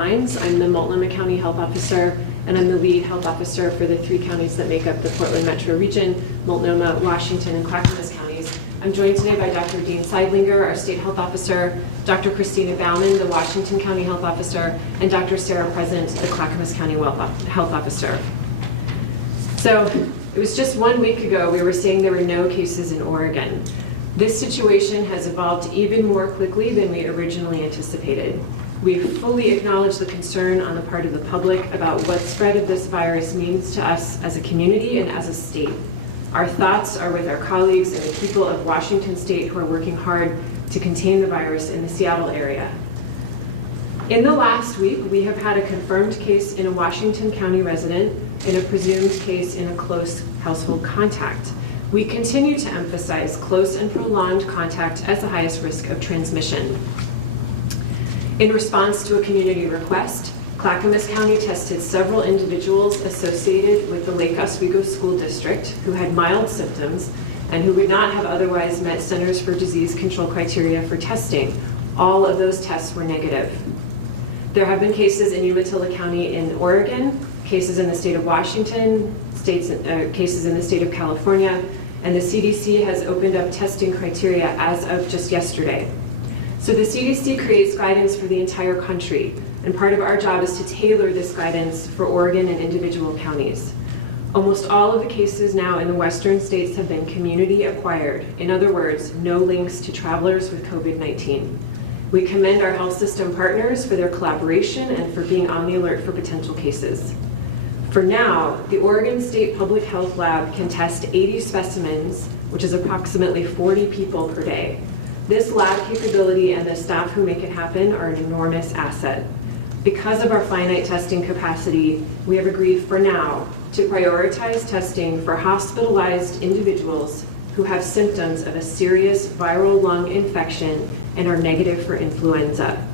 I'm the Multnomah County Health Officer, and I'm the lead health officer for the 3 counties that make up the Portland Metro region, Multnomah, Washington, and Clackamas counties. I'm joined today by Dr. Dean Seidlinger, our state health officer, Dr. Christina Baumann, the Washington County Health Officer, and Dr. Sarah Present, the Clackamas County Health Officer. So it was just 1 week ago we were saying there were no cases in Oregon. This situation has evolved even more quickly than we originally anticipated. We fully acknowledge the concern on the part of the public about what spread of this virus means to us as a community and as a state. Our thoughts are with our colleagues and the people of Washington State who are working hard to contain the virus in the Seattle area. In the last week, we have had a confirmed case in a Washington County resident and a presumed case in a close household contact. We continue to emphasize close and prolonged contact as the highest risk of transmission. In response to a community request, Clackamas County tested several individuals associated with the Lake Oswego School District who had mild symptoms and who would not have otherwise met Centers for Disease Control criteria for testing. All of those tests were negative. There have been cases in Umatilla County in Oregon, cases in the state of Washington, cases in the state of California, and the CDC has opened up testing criteria as of just yesterday. So the CDC creates guidance for the entire country, and part of our job is to tailor this guidance for Oregon and individual counties. Almost all of the cases now in the western states have been community acquired. In other words, no links to travelers with COVID-19. We commend our health system partners for their collaboration and for being on the alert for potential cases. For now, the Oregon State Public Health Lab can test 80 specimens, which is approximately 40 people per day. This lab capability and the staff who make it happen are an enormous asset. Because of our finite testing capacity, we have agreed for now to prioritize testing for hospitalized individuals who have symptoms of a serious viral lung infection and are negative for influenza.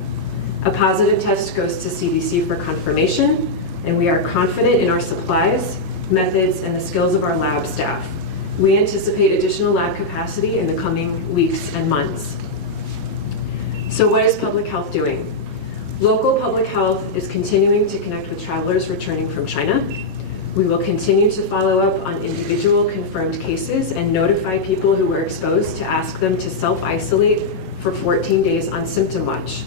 A positive test goes to CDC for confirmation, and we are confident in our supplies, methods, and the skills of our lab staff. We anticipate additional lab capacity in the coming weeks and months. So what is public health doing? Local public health is continuing to connect with travelers returning from China. We will continue to follow up on individual confirmed cases and notify people who were exposed to ask them to self-isolate for 14 days on symptom watch.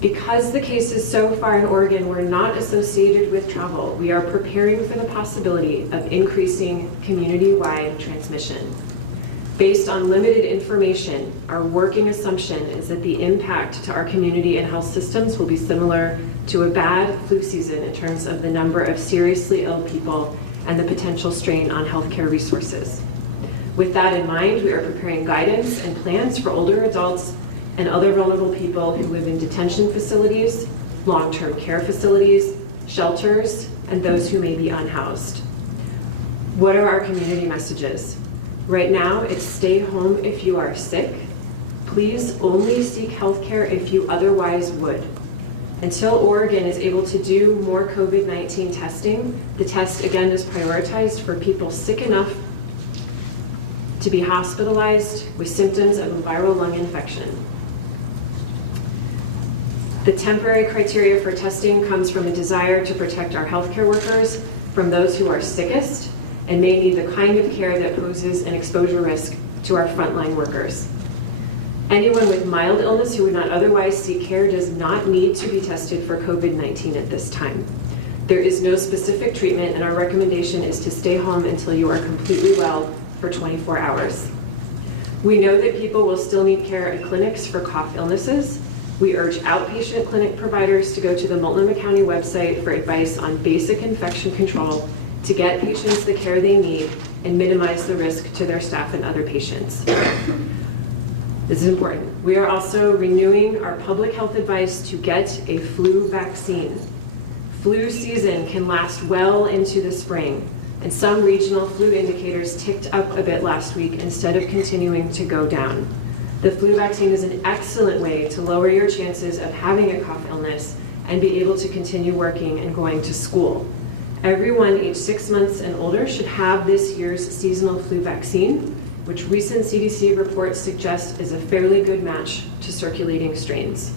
Because the cases so far in Oregon were not associated with travel, we are preparing for the possibility of increasing community-wide transmission. Based on limited information, our working assumption is that the impact to our community and health systems will be similar to a bad flu season in terms of the number of seriously ill people and the potential strain on healthcare resources. With that in mind, we are preparing guidance and plans for older adults and other vulnerable people who live in detention facilities, long-term care facilities, shelters, and those who may be unhoused. What are our community messages? Right now, it's stay home if you are sick. Please only seek healthcare if you otherwise would. Until Oregon is able to do more COVID-19 testing, the test again is prioritized for people sick enough to be hospitalized with symptoms of a viral lung infection. The temporary criteria for testing comes from a desire to protect our healthcare workers from those who are sickest and may need the kind of care that poses an exposure risk to our frontline workers. Anyone with mild illness who would not otherwise seek care does not need to be tested for COVID-19 at this time. There is no specific treatment, and our recommendation is to stay home until you are completely well for 24 hours. We know that people will still need care at clinics for cough illnesses. We urge outpatient clinic providers to go to the Multnomah County website for advice on basic infection control to get patients the care they need and minimize the risk to their staff and other patients. This is important. We are also renewing our public health advice to get a flu vaccine. Flu season can last well into the spring, and some regional flu indicators ticked up a bit last week instead of continuing to go down. The flu vaccine is an excellent way to lower your chances of having a cough illness and be able to continue working and going to school. Everyone aged 6 months and older should have this year's seasonal flu vaccine, which recent CDC reports suggest is a fairly good match to circulating strains.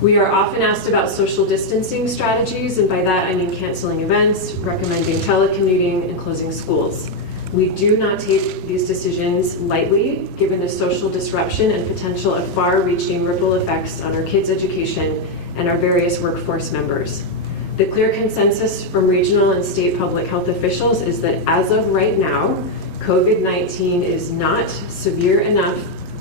We are often asked about social distancing strategies, and by that I mean canceling events, recommending telecommuting, and closing schools. We do not take these decisions lightly, given the social disruption and potential of far-reaching ripple effects on our kids' education and our various workforce members. The clear consensus from regional and state public health officials is that as of right now, COVID-19 is not severe enough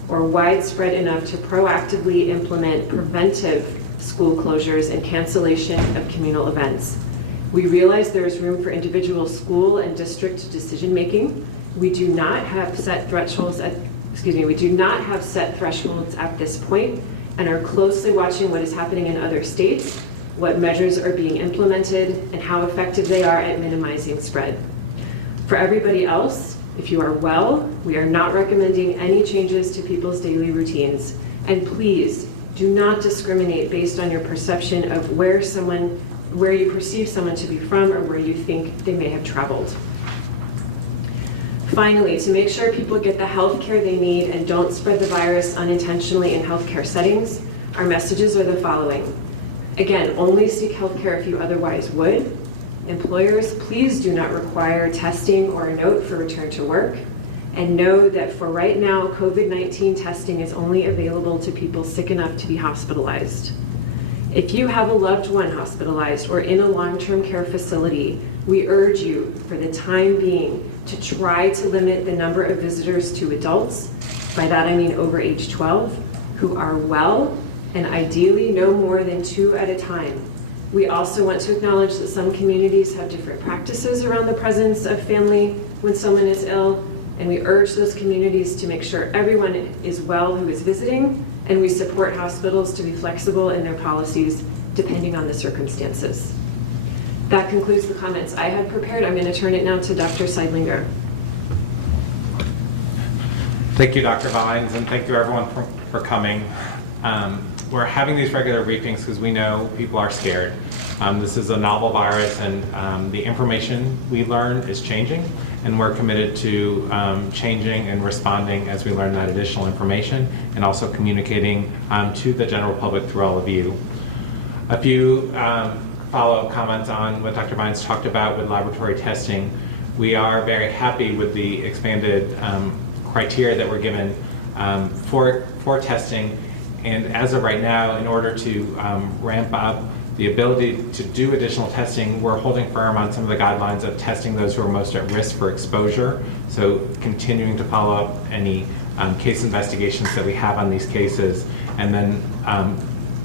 or widespread enough to proactively implement preventive school closures and cancellation of communal events. We realize there is room for individual school and district decision making. We do not have set thresholds at this point and are closely watching what is happening in other states, what measures are being implemented, and how effective they are at minimizing spread. For everybody else, if you are well, we are not recommending any changes to people's daily routines. And please do not discriminate based on your perception of where you perceive someone to be from or where you think they may have traveled. Finally, to make sure people get the health care they need and don't spread the virus unintentionally in healthcare settings, our messages are the following. Again, only seek health care if you otherwise would. Employers, please do not require testing or a note for return to work. And know that for right now, COVID-19 testing is only available to people sick enough to be hospitalized. If you have a loved one hospitalized or in a long-term care facility, we urge you, for the time being, to try to limit the number of visitors to adults, by that I mean over age 12, who are well, and ideally no more than 2 at a time. We also want to acknowledge that some communities have different practices around the presence of family when someone is ill, and we urge those communities to make sure everyone is well who is visiting, and we support hospitals to be flexible in their policies depending on the circumstances. That concludes the comments I had prepared. I'm going to turn it now to Dr. Seidlinger. Thank you, Dr. Vines, and thank you everyone for coming. We're having these regular briefings because we know people are scared. This is a novel virus, and the information we learn is changing, and we're committed to changing and responding as we learn that additional information, and also communicating to the general public through all of you. A few follow-up comments on what Dr. Vines talked about with laboratory testing. We are very happy with the expanded criteria that we're given for testing. And as of right now, in order to ramp up the ability to do additional testing, we're holding firm on some of the guidelines of testing those who are most at risk for exposure. So continuing to follow up any case investigations that we have on these cases, and then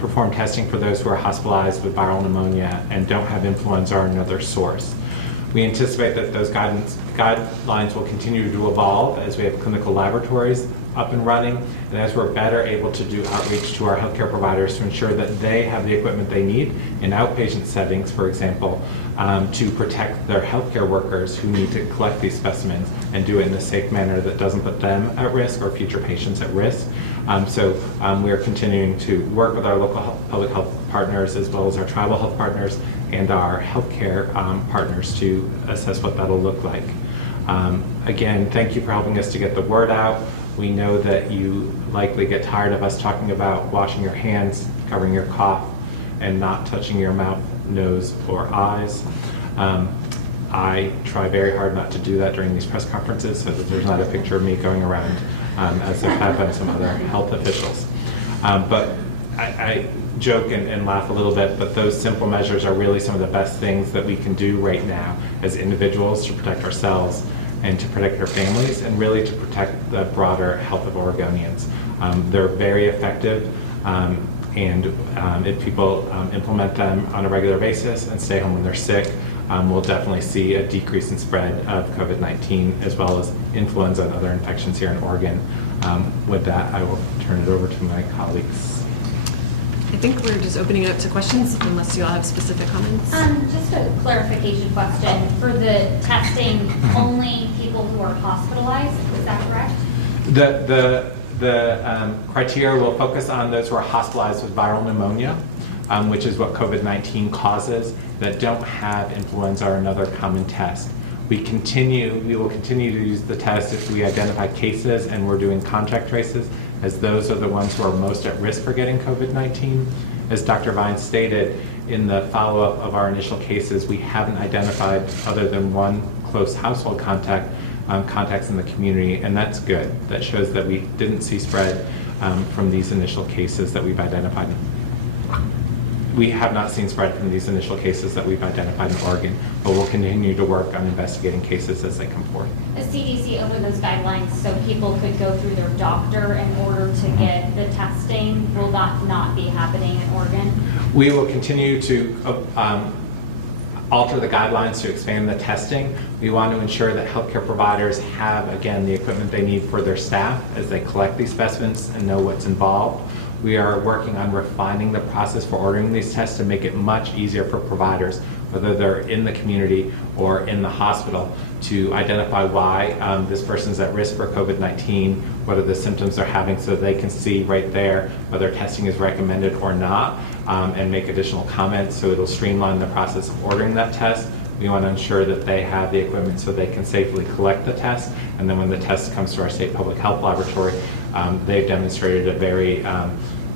perform testing for those who are hospitalized with viral pneumonia and don't have influenza or another source. We anticipate that those guidelines will continue to evolve as we have clinical laboratories up and running, and as we're better able to do outreach to our healthcare providers to ensure that they have the equipment they need in outpatient settings, for example, to protect their healthcare workers who need to collect these specimens and do it in a safe manner that doesn't put them at risk or future patients at risk. We are continuing to work with our local public health partners as well as our tribal health partners and our healthcare partners to assess what that'll look like. Again, thank you for helping us to get the word out. We know that you likely get tired of us talking about washing your hands, covering your cough, and not touching your mouth, nose, or eyes. I try very hard not to do that during these press conferences so that there's not a picture of me going around as there have been some other health officials. But I joke and laugh a little bit, but those simple measures are really some of the best things that we can do right now as individuals to protect ourselves and to protect our families, and really to protect the broader health of Oregonians. They're very effective, and if people implement them on a regular basis and stay home when they're sick, we'll definitely see a decrease in spread of COVID-19 as well as influenza and other infections here in Oregon. With that, I will turn it over to my colleagues. I think we're just opening it up to questions, unless you all have specific comments. Just a clarification question. For the testing, only people who are hospitalized, is that correct? The criteria will focus on those who are hospitalized with viral pneumonia, which is what COVID-19 causes, that don't have influenza or another common test. We will continue to use the test if we identify cases and we're doing contact traces, as those are the ones who are most at risk for getting COVID-19, As Dr. Vine stated, in the follow-up of our initial cases, we haven't identified, other than one close household contact, contacts in the community, and that's good. That shows that we didn't see spread from these initial cases that we've identified. We have not seen spread from these initial cases that we've identified in Oregon, but we'll continue to work on investigating cases as they come forth. The CDC opened those guidelines so people could go through their doctor in order to get the testing. Will that not be happening in Oregon? We will continue to alter the guidelines to expand the testing. We want to ensure that healthcare providers have, again, the equipment they need for their staff as they collect these specimens and know what's involved. We are working on refining the process for ordering these tests to make it much easier for providers, whether they're in the community or in the hospital, to identify why this person's at risk for COVID-19, what are the symptoms they're having, so they can see right there whether testing is recommended or not, and make additional comments. So it'll streamline the process of ordering that test. We want to ensure that they have the equipment so they can safely collect the test, and then when the test comes to our state public health laboratory, they've demonstrated a very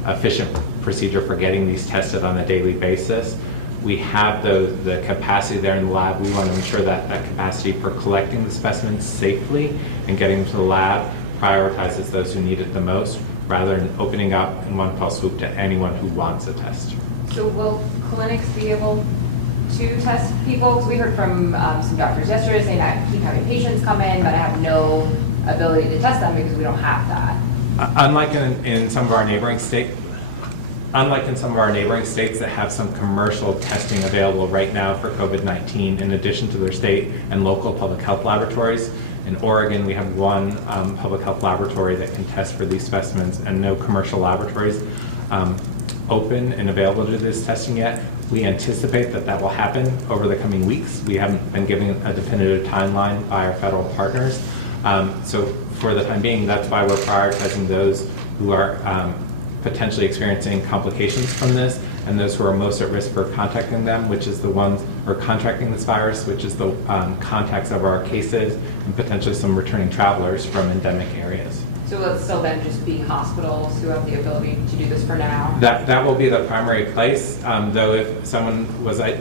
efficient procedure for getting these tested on a daily basis. We have the capacity there in the lab. We want to ensure that that capacity for collecting the specimens safely and getting them to the lab prioritizes those who need it the most, rather than opening up in one fell swoop to anyone who wants a test. So will clinics be able to test people? Because we heard from some doctors yesterday saying that keep having patients come in, but I have no ability to test them because we don't have that. Unlike in some of our neighboring states that have some commercial testing available right now for COVID-19, in addition to their state and local public health laboratories, in Oregon we have one public health laboratory that can test for these specimens, and no commercial laboratories open and available to do this testing yet. We anticipate that that will happen over the coming weeks. We haven't been given a definitive timeline by our federal partners. So for the time being, that's why we're prioritizing those who are potentially experiencing complications from this, and those who are most at risk for contacting them, which is the ones who are contracting this virus, which is the contacts of our cases, and potentially some returning travelers from endemic areas. So will it still then just be hospitals who have the ability to do this for now? That will be the primary place, though if someone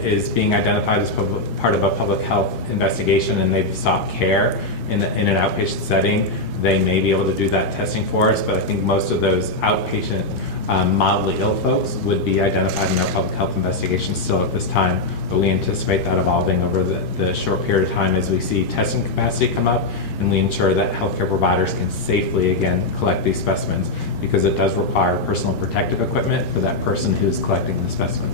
is being identified as part of a public health investigation and they've sought care in an outpatient setting, they may be able to do that testing for us, but I think most of those outpatient mildly ill folks would be identified in our public health investigation still at this time, but we anticipate that evolving over the short period of time as we see testing capacity come up, and we ensure that healthcare providers can safely, again, collect these specimens, because it does require personal protective equipment for that person who's collecting the specimen.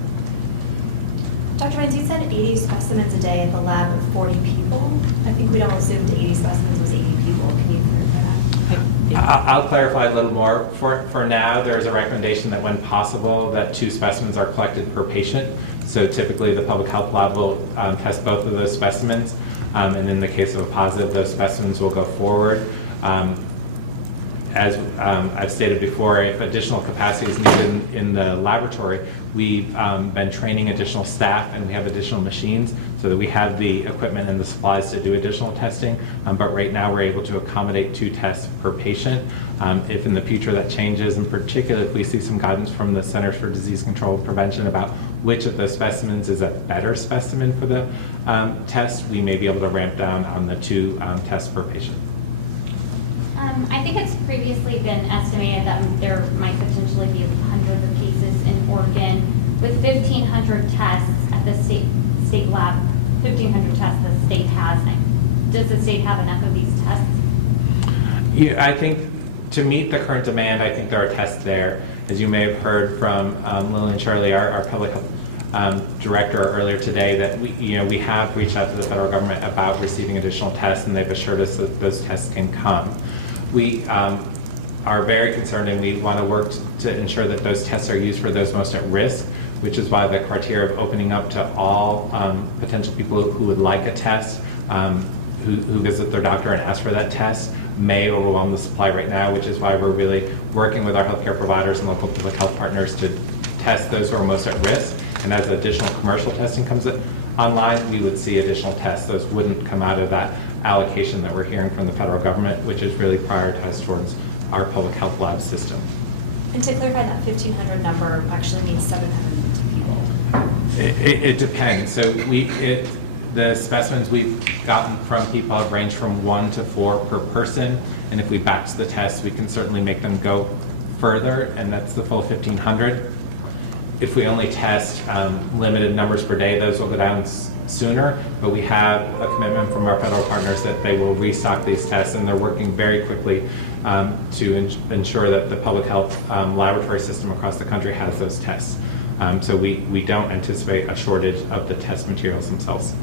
Dr. Vines, you said 80 specimens a day at the lab with 40 people. I think we'd all assumed 80 specimens was 80 people. Can you clarify that? I'll clarify a little more. For now, there's a recommendation that when possible, that 2 specimens are collected per patient. So typically the public health lab will test both of those specimens. And in the case of a positive, those specimens will go forward. As I've stated before, if additional capacity is needed in the laboratory, we've been training additional staff, and we have additional machines so that we have the equipment and the supplies to do additional testing. But right now we're able to accommodate 2 tests per patient. If in the future that changes, in particular if we see some guidance from the Centers for Disease Control and Prevention about which of those specimens is a better specimen for the test, we may be able to ramp down on the 2 tests per patient. I think it's previously been estimated that there might potentially be hundreds of cases in Oregon. With 1,500 tests at the state lab, 1,500 tests the state has, does the state have enough of these tests? Yeah, I think to meet the current demand, I think there are tests there. As you may have heard from Lillian Charlie, our public health director earlier today, that we have reached out to the federal government about receiving additional tests, and they've assured us that those tests can come. We are very concerned, and we want to work to ensure that those tests are used for those most at risk, which is why the criteria of opening up to all potential people who would like a test, who visit their doctor and ask for that test, may overwhelm the supply right now, which is why we're really working with our healthcare providers and local public health partners to test those who are most at risk. And as additional commercial testing comes online, we would see additional tests. Those wouldn't come out of that allocation that we're hearing from the federal government, which is really prioritized towards our public health lab system. And to clarify, that 1,500 number actually means 750 people. It depends. So the specimens we've gotten from people have ranged from 1 to 4 per person, and if we batch the tests, we can certainly make them go further, and that's the full 1,500. If we only test limited numbers per day, those will go down sooner, but we have a commitment from our federal partners that they will restock these tests, and they're working very quickly to ensure that the public health laboratory system across the country has those tests. So we don't anticipate a shortage of the test materials themselves.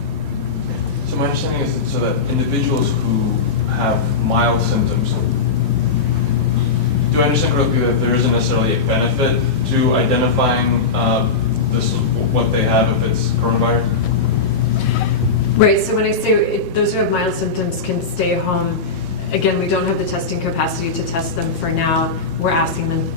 So my understanding is that, so that individuals who have mild symptoms, do I understand correctly that there isn't necessarily a benefit to identifying what they have if it's coronavirus? Right, so when I say those who have mild symptoms can stay home, again, we don't have the testing capacity to test them for now. We're asking them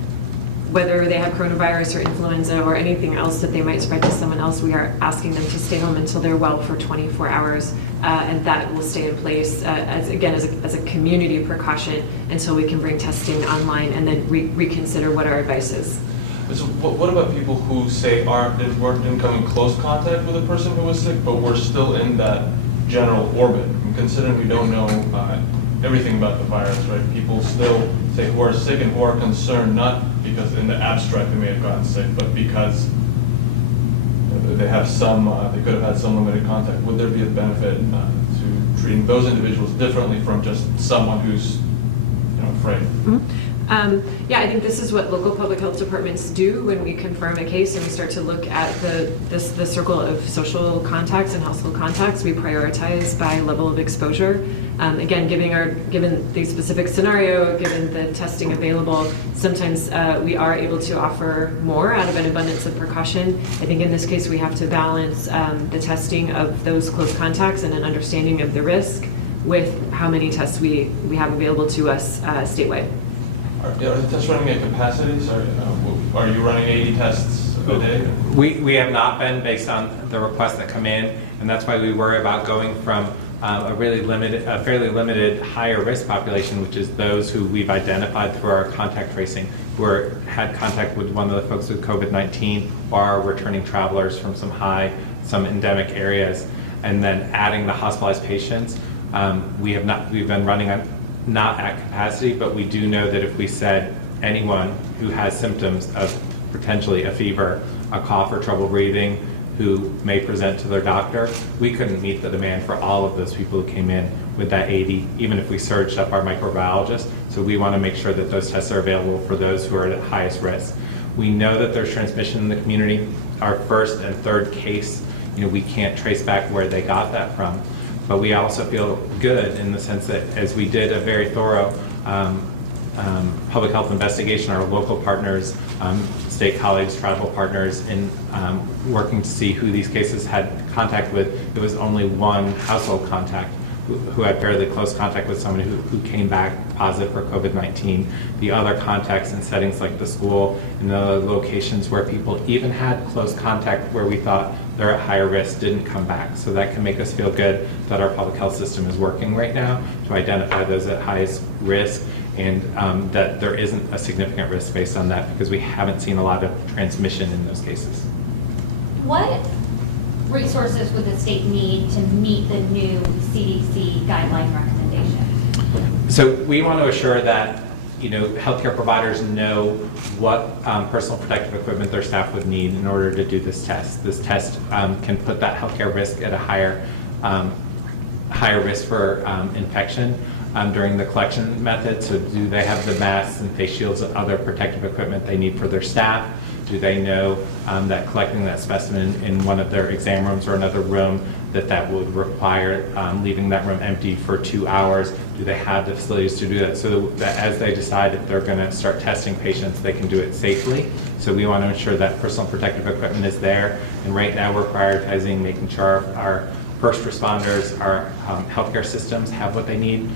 whether they have coronavirus or influenza or anything else that they might spread to someone else. We are asking them to stay home until they're well for 24 hours, and that will stay in place as a community precaution until we can bring testing online and then reconsider what our advice is. So what about people who say didn't come in close contact with a person who was sick, but were still in that general orbit? And considering we don't know everything about the virus, right? People still say who are sick and who are concerned, not because in the abstract they may have gotten sick, but because they have they could have had some limited contact. Would there be a benefit to treating those individuals differently from just someone who's afraid? Mm-hmm. Yeah, I think this is what local public health departments do when we confirm a case and we start to look at the circle of social contacts and household contacts. We prioritize by level of exposure. Again, given the specific scenario, given the testing available, sometimes we are able to offer more out of an abundance of precaution. I think in this case we have to balance the testing of those close contacts and an understanding of the risk with how many tests we have available to us statewide. Are the tests running at capacity? Sorry, are you running 80 tests a day? We have not been, based on the requests that come in, and that's why we worry about going from a fairly limited higher risk population, which is those who we've identified through our contact tracing, who had contact with one of the folks with COVID-19 or are returning travelers from some endemic areas, and then adding the hospitalized patients. We've been running not at capacity, but we do know that if we said anyone who has symptoms of potentially a fever, a cough or trouble breathing, who may present to their doctor, we couldn't meet the demand for all of those people who came in with that 80, even if we surged up our microbiologists. So we want to make sure that those tests are available for those who are at highest risk. We know that there's transmission in the community. Our first and third case, we can't trace back where they got that from. But we also feel good in the sense that as we did a very thorough public health investigation, our local partners, state colleagues, tribal partners, in working to see who these cases had contact with, it was only one household contact who had fairly close contact with somebody who came back positive for COVID-19. The other contacts in settings like the school and the other locations where people even had close contact where we thought they're at higher risk didn't come back. So that can make us feel good that our public health system is working right now to identify those at highest risk, and that there isn't a significant risk based on that because we haven't seen a lot of transmission in those cases. What resources would the state need to meet the new CDC guideline recommendations? So we want to assure that healthcare providers know what personal protective equipment their staff would need in order to do this test. This test can put that healthcare risk at a higher risk for infection during the collection method. So do they have the masks and face shields and other protective equipment they need for their staff? Do they know that collecting that specimen in one of their exam rooms or another room, that would require leaving that room empty for 2 hours? Do they have the facilities to do that so that as they decide if they're going to start testing patients, they can do it safely? So we want to ensure that personal protective equipment is there. And right now we're prioritizing making sure our first responders, our healthcare systems have what they need.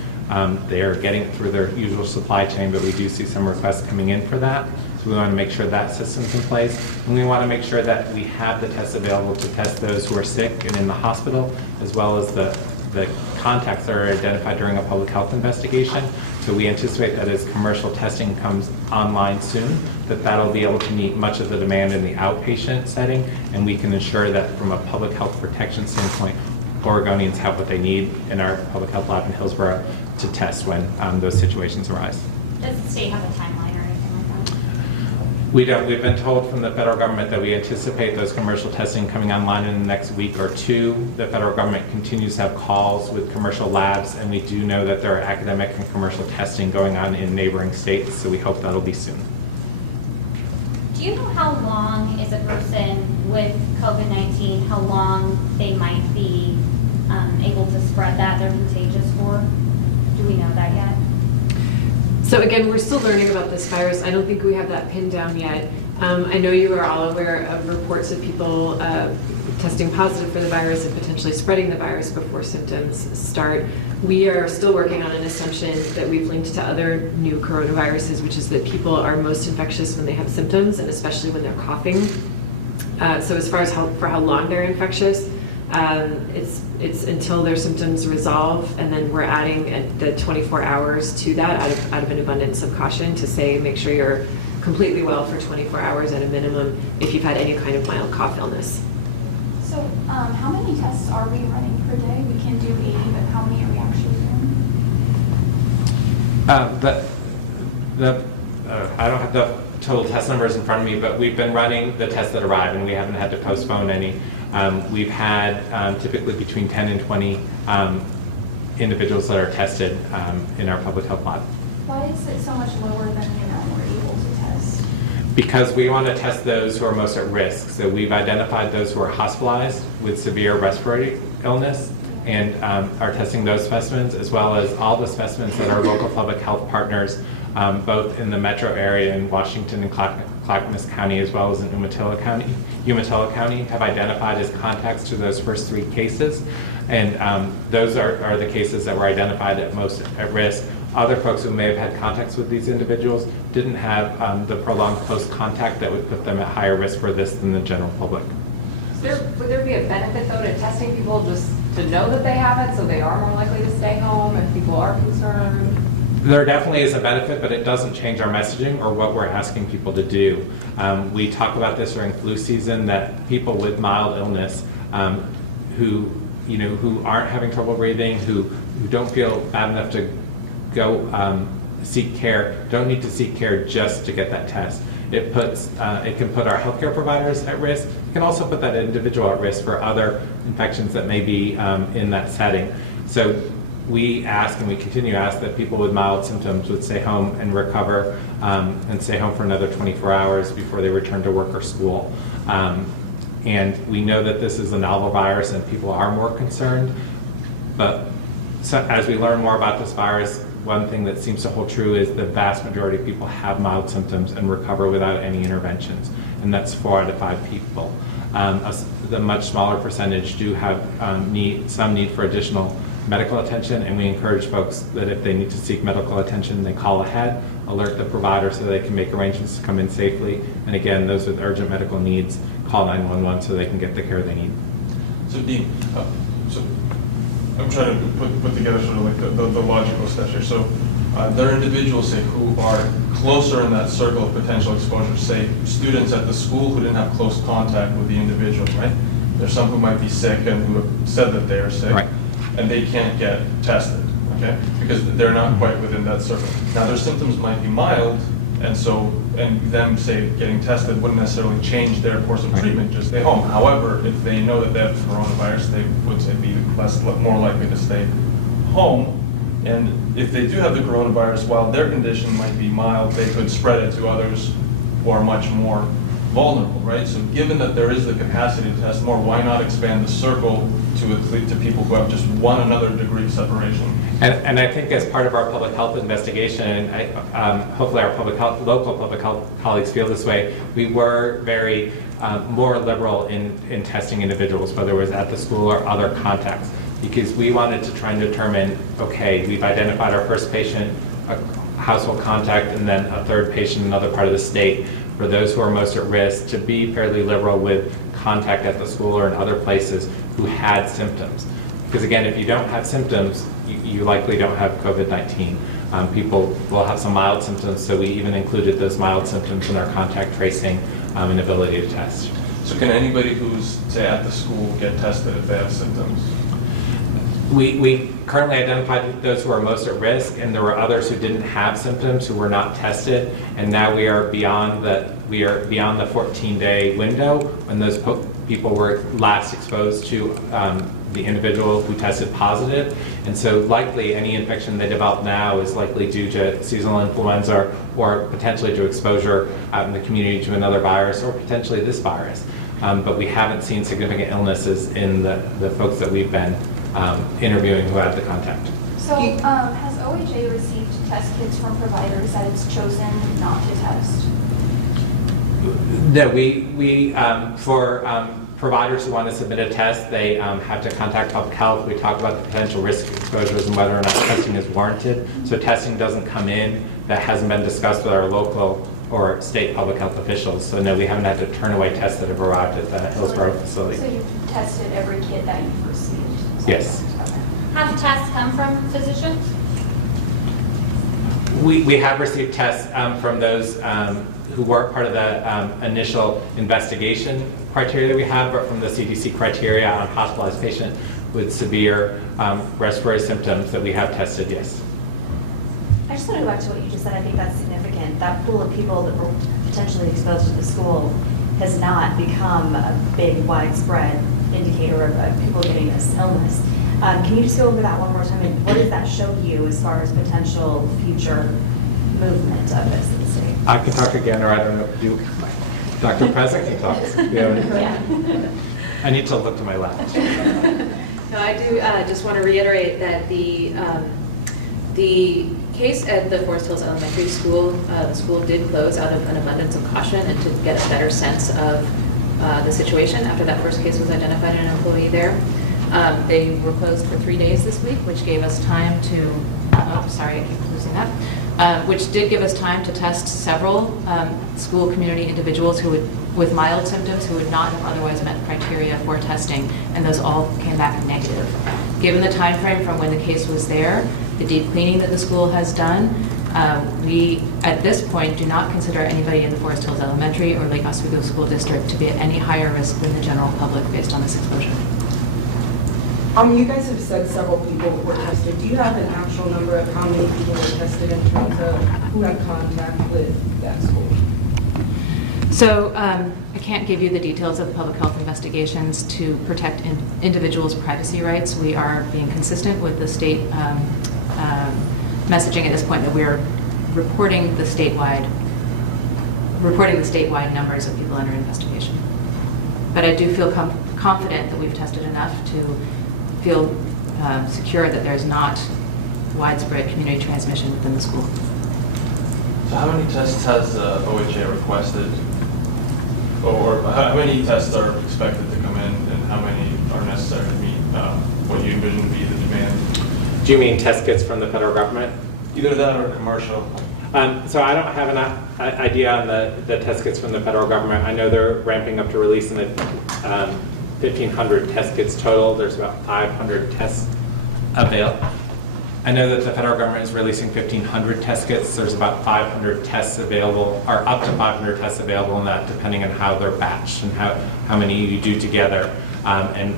They are getting it through their usual supply chain, but we do see some requests coming in for that. So we want to make sure that system's in place. And we want to make sure that we have the tests available to test those who are sick and in the hospital, as well as the the contacts that are identified during a public health investigation. So we anticipate that as commercial testing comes online soon, that that'll be able to meet much of the demand in the outpatient setting, and we can ensure that from a public health protection standpoint, Oregonians have what they need in our public health lab in Hillsborough to test when those situations arise. Does the state have a timeline or anything like that? We don't. We've been told from the federal government that we anticipate those commercial testing coming online in the next week or two. The federal government continues to have calls with commercial labs, and we do know that there are academic and commercial testing going on in neighboring states, so we hope that'll be soon. Do you know how long is a person with COVID-19, how long they might be able to spread that, they're contagious for? Do we know that yet? So again, we're still learning about this virus. I don't think we have that pinned down yet. I know you are all aware of reports of people testing positive for the virus and potentially spreading the virus before symptoms start. We are still working on an assumption that we've linked to other new coronaviruses, which is that people are most infectious when they have symptoms, and especially when they're coughing. So as far as how long they're infectious, it's until their symptoms resolve, and then we're adding the 24 hours to that out of an abundance of caution to say make sure you're completely well for 24 hours at a minimum if you've had any kind of mild cough illness. So how many tests are we running per day? We can do 80, but how many are we actually doing? I don't have the total test numbers in front of me, but we've been running the tests that arrive, and we haven't had to postpone any. We've had typically between 10 and 20 individuals that are tested in our public health lab. Why is it so much lower than the amount we're able to test? Because we want to test those who are most at risk. So we've identified those who are hospitalized with severe respiratory illness and are testing those specimens, as well as all the specimens that our local public health partners, both in the metro area in Washington and Clackamas County, as well as in Umatilla County, have identified as contacts to those first 3 cases. And those are the cases that were identified at most at risk. Other folks who may have had contacts with these individuals didn't have the prolonged close contact that would put them at higher risk for this than the general public. Would there be a benefit though to testing people just to know that they have it, so they are more likely to stay home if people are concerned? There definitely is a benefit, but it doesn't change our messaging or what we're asking people to do. We talk about this during flu season, that people with mild illness who aren't having trouble breathing, who don't feel bad enough to go seek care, don't need to seek care just to get that test. It can put our healthcare providers at risk. It can also put that individual at risk for other infections that may be in that setting. So we ask, and we continue to ask, that people with mild symptoms would stay home and recover and stay home for another 24 hours before they return to work or school. And we know that this is a novel virus and people are more concerned, but as we learn more about this virus, one thing that seems to hold true is the vast majority of people have mild symptoms and recover without any interventions, and that's 4 out of 5 people. The much smaller percentage do have some need for additional medical attention, and we encourage folks that if they need to seek medical attention, they call ahead, alert the provider so they can make arrangements to come in safely. And again, those with urgent medical needs, call 911 so they can get the care they need. So Dean, so I'm trying to put together sort of like the logical steps here. So there are individuals, say, who are closer in that circle of potential exposure, say students at the school who didn't have close contact with the individual, right? There's some who might be sick and who have said that they are sick. Right. And they can't get tested, okay? Because they're not quite within that circle. Now, their symptoms might be mild, and them, say, getting tested wouldn't necessarily change their course of treatment, just stay home. However, if they know that they have coronavirus, they would, say, be more likely to stay home. And if they do have the coronavirus, while their condition might be mild, they could spread it to others who are much more vulnerable, right? So given that there is the capacity to test more, why not expand the circle to people who have just one another degree of separation? And I think as part of our public health investigation, hopefully our local public health colleagues feel this way, we were very more liberal in testing individuals, whether it was at the school or other contacts, because we wanted to try and determine, okay, we've identified our first patient, a household contact, and then a third patient in another part of the state. For those who are most at risk, to be fairly liberal with contact at the school or in other places who had symptoms. Because again, if you don't have symptoms, you likely don't have COVID-19. People will have some mild symptoms, so we even included those mild symptoms in our contact tracing and ability to test. So can anybody who's, say, at the school get tested if they have symptoms? We currently identified those who are most at risk, and there were others who didn't have symptoms who were not tested, and now we are beyond the 14-day window when those people were last exposed to the individual who tested positive. And so likely any infection they develop now is likely due to seasonal influenza or potentially to exposure out in the community to another virus or potentially this virus. But we haven't seen significant illnesses in the folks that we've been interviewing who had the contact. So, has OHA received test kits from providers that it's chosen not to test? No, we for providers who want to submit a test, they have to contact public health. We talk about the potential risk exposures and whether or not testing is warranted. So testing doesn't come in. That hasn't been discussed with our local or state public health officials. So no, we haven't had to turn away tests that have arrived at the Hillsborough facility. So you've tested every kit that you've received? Yes. Okay. Have tests come from physicians? We have received tests from those who weren't part of the initial investigation criteria that we have, but from the CDC criteria on hospitalized patient with severe respiratory symptoms that we have tested, yes. I just want to go back to what you just said. I think that's significant. That pool of people that were potentially exposed to the school has not become a big widespread indicator of people getting this illness. Can you just go over that one more time? And what does that show you as far as potential future movement of this in the state? I can talk again, or I don't know, Dr. Prezek can talk. Yeah. I need to look to my left. No, I do just want to reiterate that the case at the Forest Hills Elementary School, the school did close out of an abundance of caution and to get a better sense of the situation after that first case was identified in an employee there. They were closed for 3 days this week, which gave us time to, sorry, I keep losing that, which did give us time to test several school community individuals who with mild symptoms who would not have otherwise met criteria for testing, and those all came back negative. Given the time frame from when the case was there, the deep cleaning that the school has done, we, at this point, do not consider anybody in the Forest Hills Elementary or Lake Oswego School District to be at any higher risk than the general public based on this exposure. You guys have said several people were tested. Do you have an actual number of how many people were tested in terms of who had contact with that school? So I can't give you the details of the public health investigations to protect individuals' privacy rights. We are being consistent with the state messaging at this point that we are reporting the statewide numbers of people under investigation. But I do feel confident that we've tested enough to feel secure that there's not widespread community transmission within the school. So how many tests has OHA requested? Or how many tests are expected to come in, and how many are necessary to meet what you envision to be the demand? Do you mean test kits from the federal government? Either that or commercial. So I don't have an idea on the test kits from the federal government. I know they're ramping up to releasing 1,500 test kits total. There's about 500 tests available. I know that the federal government is releasing 1,500 test kits. There's about 500 tests available, or up to 500 tests available in that, depending on how they're batched and how many you do together. And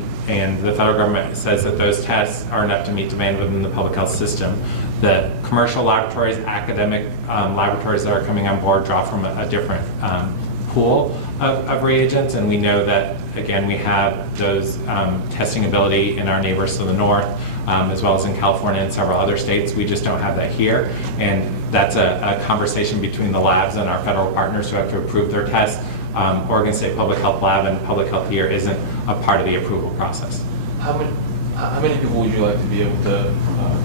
the federal government says that those tests are enough to meet demand within the public health system. The commercial laboratories, academic laboratories that are coming on board draw from a different pool of reagents, and we know that, again, we have those testing ability in our neighbors to the north, as well as in California and several other states. We just don't have that here, and that's a conversation between the labs and our federal partners who have to approve their tests. Oregon State Public Health Lab and Public Health here isn't a part of the approval process. How many people would you like to be able to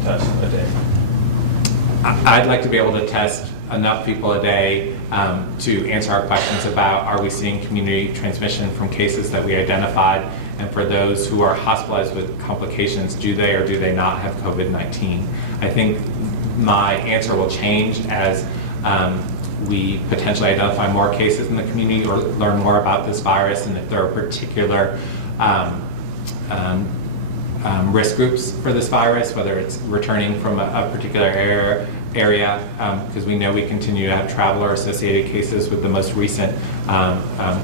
test a day? I'd like to be able to test enough people a day to answer our questions about, are we seeing community transmission from cases that we identified, and for those who are hospitalized with complications, do they or do they not have COVID-19? I think my answer will change as we potentially identify more cases in the community or learn more about this virus, and if there are particular risk groups for this virus, whether it's returning from a particular area, because we know we continue to have traveler-associated cases with the most recent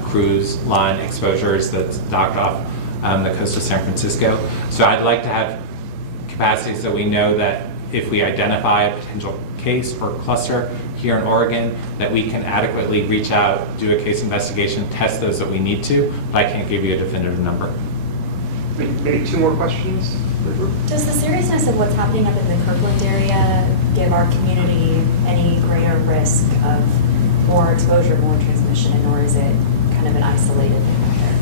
cruise line exposures that's docked off the coast of San Francisco. So I'd like to have capacity so we know that if we identify a potential case or cluster here in Oregon, that we can adequately reach out, do a case investigation, test those that we need to, but I can't give you a definitive number. Maybe 2 more questions for the group? Does the seriousness of what's happening up in the Kirkland area give our community any greater risk of more exposure, more transmission, or is it kind of an isolated thing out there?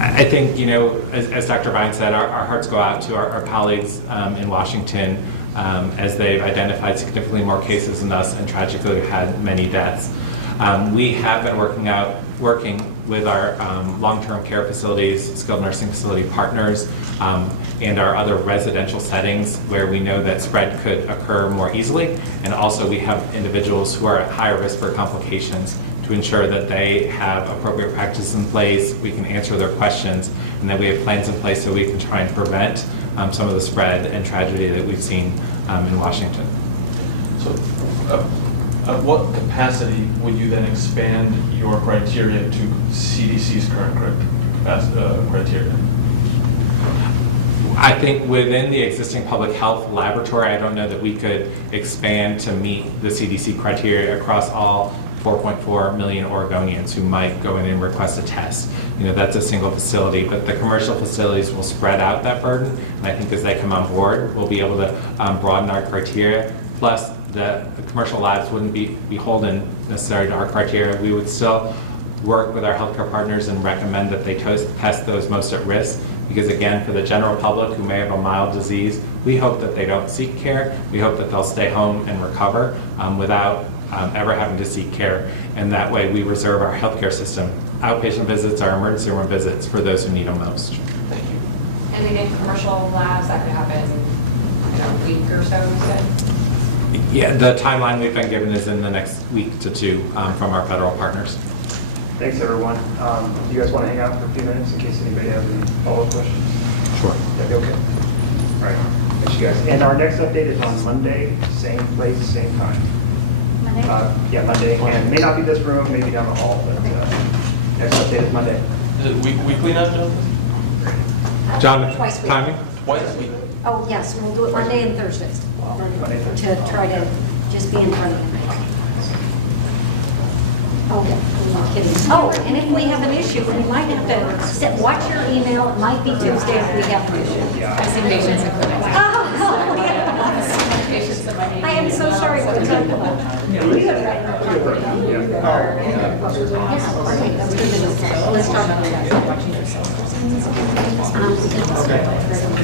I think, you know, as Dr. Vine said, our hearts go out to our colleagues in Washington as they've identified significantly more cases than us and tragically had many deaths. We have been working with our long-term care facilities, skilled nursing facility partners, and our other residential settings where we know that spread could occur more easily. And also we have individuals who are at higher risk for complications to ensure that they have appropriate practices in place, we can answer their questions, and that we have plans in place so we can try and prevent some of the spread and tragedy that we've seen in Washington. So, at what capacity would you then expand your criteria to CDC's current criteria? I think within the existing public health laboratory, I don't know that we could expand to meet the CDC criteria across all 4.4 million Oregonians who might go in and request a test. You know, that's a single facility, but the commercial facilities will spread out that burden, and I think as they come on board, we'll be able to broaden our criteria. Plus, the commercial labs wouldn't be beholden necessarily to our criteria. We would still work with our healthcare partners and recommend that they test those most at risk, because again, for the general public who may have a mild disease, we hope that they don't seek care. We hope that they'll stay home and recover without ever having to seek care. And that way we reserve our healthcare system, outpatient visits, our emergency room visits for those who need them most. Thank you. And again, commercial labs, that could happen in a week or so, you said? Yeah, the timeline we've been given is in the next week to 2 from our federal partners. Thanks, everyone. Do you guys want to hang out for a few minutes in case anybody has any follow-up questions? Sure. That'd be okay? All right. Thanks, you guys. And our next update is on Monday, same place, same time. Monday? Yeah, Monday. And it may not be this room, maybe down the hall, but next update is Monday. Is it weekly now, Jonathan? John, Twice a week. timing? Twice a week? Oh, yes, we'll do it Monday and Thursdays Monday, to Thursday. try to just be in front of them. Oh, I'm kidding. Oh, and if we have an issue, we might have to watch your email. It might be Tuesday if we have an issue. I've seen patients in clinics. Oh, yeah. Patients in my name. I am so sorry for the time. Let's talk about that.